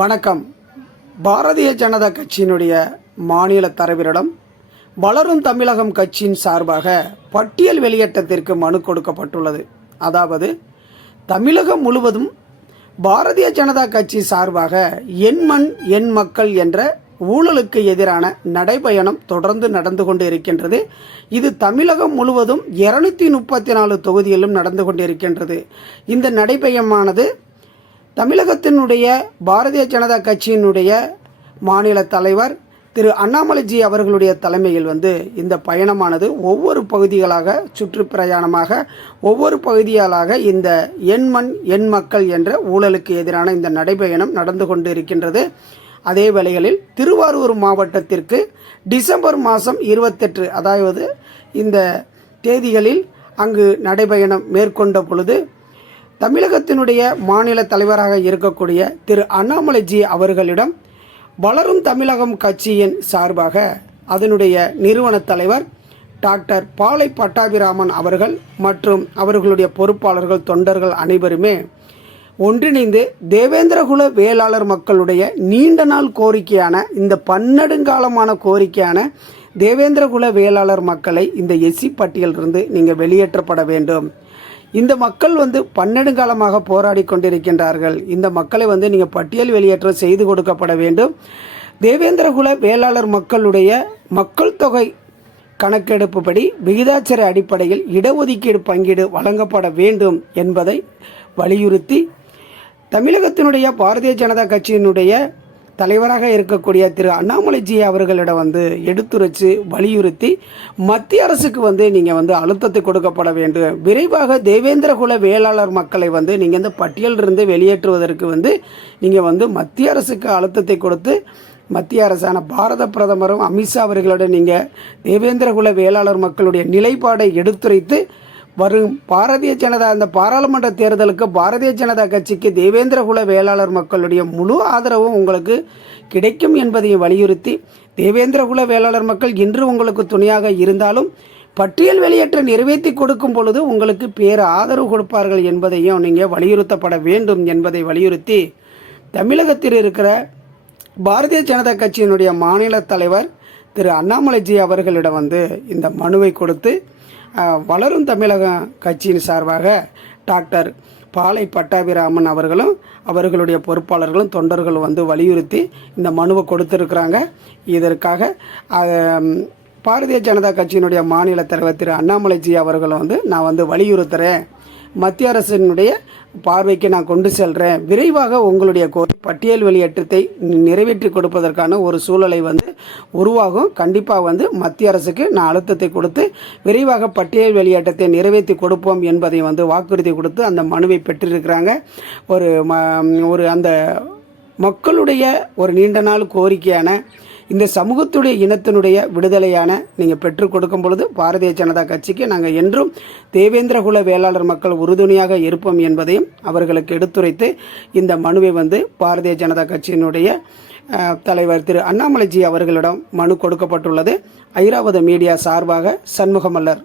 வணக்கம். பாரதிய ஜனதா கட்சியினுடைய மாநில தலைவரிடம் வளரும் தமிழகம் கட்சியின் சார்பாக பட்டியல் வெளியேற்றத்திற்கு மனு கொடுக்கப்பட்டுள்ளது. அதாவது தமிழகம் முழுவதும் பாரதிய ஜனதா கட்சி சார்பாக என் மண் என் மக்கள் என்ற ஊழலுக்கு எதிரான நடைபயணம் தொடர்ந்து நடந்து கொண்டு இருக்கின்றது. இது தமிழகம் முழுவதும் இருநூத்தி முப்பத்தி நாலு தொகுதியிலும் நடந்து கொண்டிருக்கின்றது இந்த நடைபயமானது தமிழகத்தினுடைய பாரதிய ஜனதா கட்சியினுடைய மாநில தலைவர் திரு அண்ணாமலைஜி அவர்களுடைய தலைமையில் வந்து இந்த பயணமானது ஒவ்வொரு பகுதிகளாக சுற்றுப்பிரயாணமாக ஒவ்வொரு பகுதிகளாக இந்த எண்மண் எண் மக்கள் என்ற ஊழலுக்கு எதிரான இந்த நடைபயணம் நடந்து கொண்டு இருக்கின்றது அதே வேளைகளில் திருவாரூர் மாவட்டத்திற்கு டிசம்பர் மாதம் இருபத்தெட்டு அதாவது இந்த தேதிகளில் அங்கு நடைபயணம் மேற்கொண்ட பொழுது தமிழகத்தினுடைய மாநில தலைவராக இருக்கக்கூடிய திரு அண்ணாமலைஜி அவர்களிடம் வளரும் தமிழகம் கட்சியின் சார்பாக அதனுடைய நிறுவன தலைவர் டாக்டர் பாலை பட்டாபிராமன் அவர்கள் மற்றும் அவர்களுடைய பொறுப்பாளர்கள் தொண்டர்கள் அனைவருமே ஒன்றிணைந்து தேவேந்திரகுல வேளாளர் மக்களுடைய நீண்ட நாள் கோரிக்கையான இந்த பன்னெடுங்காலமான கோரிக்கையான தேவேந்திரகுல வேளாளர் மக்களை இந்த எஸ்சி பட்டியலிருந்து நீங்கள் வெளியேற்றப்பட வேண்டும். இந்த மக்கள் வந்து பன்னெடுங்காலமாக போராடி கொண்டிருக்கின்றார்கள். இந்த மக்களை வந்து நீங்கள் பட்டியல் வெளியேற்றம் செய்து கொடுக்கப்பட வேண்டும். தேவேந்திரகுல வேளாளர் மக்களுடைய மக்கள் தொகை கணக்கெடுப்புப்படி விகிதாச்சார அடிப்படையில் இடஒதுக்கீடு பங்கீடு வழங்கப்பட வேண்டும் என்பதை வலியுறுத்தி தமிழகத்தினுடைய பாரதிய ஜனதா கட்சியினுடைய தலைவராக இருக்கக்கூடிய திரு அண்ணாமலைஜி அவர்களிடம் வந்து எடுத்துரைச்சு வலியுறுத்தி மத்திய அரசுக்கு வந்து நீங்கள் வந்து அழுத்தத்தை கொடுக்கப்பட வேண்டும். விரைவாக தேவேந்திரகுல வேளாளர் மக்களை வந்து நீங்கள் இந்த பட்டியலிருந்து வெளியேற்றுவதற்கு வந்து நீங்கள் வந்து மத்திய அரசுக்கு அழுத்தத்தை கொடுத்து மத்திய அரசான பாரத பிரதமரும் அமித்ஷா அவர்களோட நீங்கள் தேவேந்திரகுல வேளாளர் மக்களுடைய நிலைப்பாடை எடுத்துரைத்து வரும். பாரதிய ஜனதா இந்த பாராளுமன்ற தேர்தலுக்கு பாரதிய ஜனதா கட்சிக்கு தேவேந்திரகுல வேளாளர் மக்களுடைய முழு ஆதரவும் உங்களுக்கு கிடைக்கும் என்பதையும் வலியுறுத்தி தேவேந்திரகுல வேளாளர் மக்கள் இன்று உங்களுக்கு துணையாக இருந்தாலும் பட்டியல் வெளியேற்ற நிறைவேற்றி கொடுக்கும் பொழுது உங்களுக்கு பேர ஆதரவு கொடுப்பார்கள் என்பதையும் நீங்கள் வலியுறுத்தப்பட வேண்டும் என்பதை வலியுறுத்தி தமிழகத்தில் இருக்கிற பாரதிய ஜனதா கட்சியினுடைய மாநில தலைவர் திரு அண்ணாமலைஜி அவர்களிடம் வந்து இந்த மனுவை கொடுத்து வளரும் தமிழக கட்சியின் சார்பாக டாக்டர் பாலை பட்டாபிராமன் அவர்களும் அவர்களுடைய பொறுப்பாளர்களும் தொண்டர்களும் வந்து வலியுறுத்தி இந்த மனுவை கொடுத்துருக்குறாங்க. இதற்காக பாரதிய ஜனதா கட்சியினுடைய மாநில தலைவர் திரு அண்ணாமலைஜி அவர்களும் வந்து நான் வந்து வலியுறுத்துகிறேன் மத்திய அரசினுடைய பார்வைக்கு நான் கொண்டு செல்கிறேன் விரைவாக உங்களுடைய கோரி பட்டியல் வெளியேற்றத்தை நிறைவேற்றி கொடுப்பதற்கான ஒரு சூழலை வந்து உருவாகும். கண்டிப்பாக வந்து மத்திய அரசுக்கு நான் அழுத்தத்தை கொடுத்து விரைவாக பட்டியல் வெளியேற்றத்தை நிறைவேற்றி கொடுப்போம் என்பதை வந்து வாக்குறுதி கொடுத்து அந்த மனுவை பெற்றிருக்கிறாங்க. ஒரு ம ஒரு அந்த மக்களுடைய ஒரு நீண்ட நாள் கோரிக்கையான இந்த சமூகத்துடைய இனத்தினுடைய விடுதலையான நீங்கள் பெற்றுக் கொடுக்கும் பொழுது பாரதிய ஜனதா கட்சிக்கு நாங்கள் என்றும் தேவேந்திரகுல வேளாளர் மக்கள் உறுதுணையாக இருப்போம் என்பதையும் அவர்களுக்கு எடுத்துரைத்து இந்த மனுவை வந்து பாரதிய ஜனதா கட்சியினுடைய தலைவர் திரு அண்ணாமலைஜி அவர்களிடம் மனு கொடுக்கப்பட்டுள்ளது. ஐராவத மீடியா சார்பாக சண்முகமல்லர்